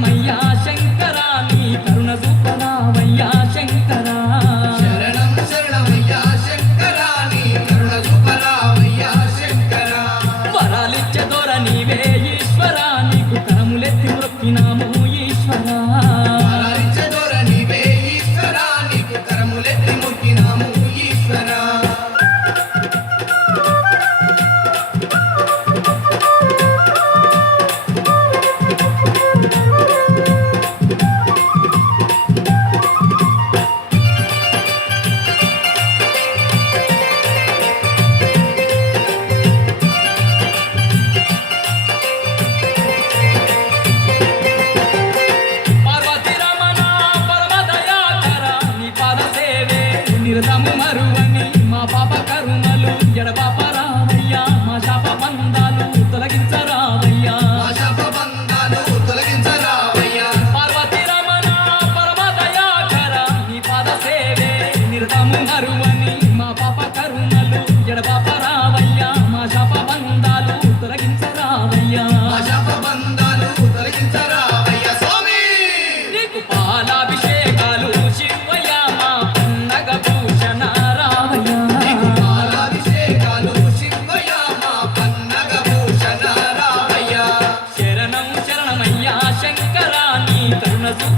Mày? పందాలు ఎడబాప రామయ్యా మా శాప పందాలు తొలగించరామయ్యా. మా శాప పందాలు తొలగించరామయ్యా. Parvati Ramana Let's go.